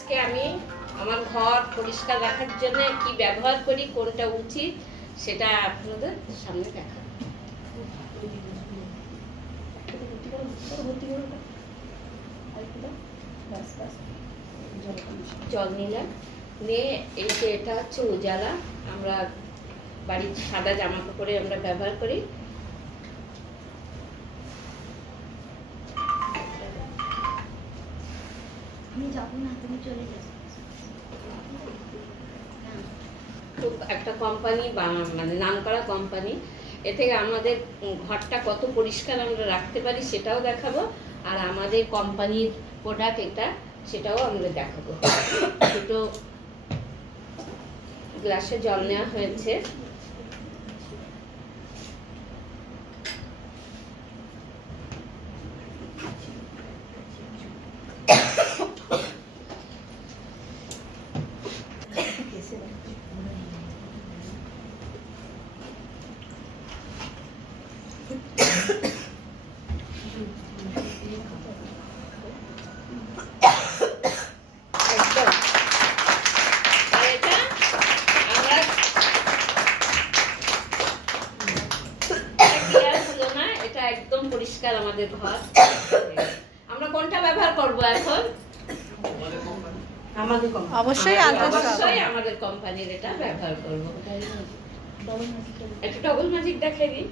আজকে আমি আমার ঘর পরিষ্কার রাখার জন্য কি ব্যবহার করি, কোনটা উচিত সেটা আপনাদের সামনে দেখাবো। জল নিলাম, নিয়ে এই যে এটা হচ্ছে উজালা, আমরা বাড়ির সাদা জামা কাপড়ে আমরা ব্যবহার করি। একটা কোম্পানি, মানে নাম করা কোম্পানি, এ থেকে আমাদের ঘরটা কত পরিষ্কার আমরা রাখতে পারি সেটাও দেখাবো, আর আমাদের কোম্পানির প্রোডাক্ট এটা সেটাও আমরা দেখাবো। দুটো গ্লাসে জল নেওয়া হয়েছে। একদম পরিষ্কার আমাদের ঘর। আমরা কোনটা ব্যবহার করব এখন? অবশ্যই আমাদের কোম্পানির এটা ব্যবহার করব। একটু ডবল ম্যাজিক দেখাই দিই।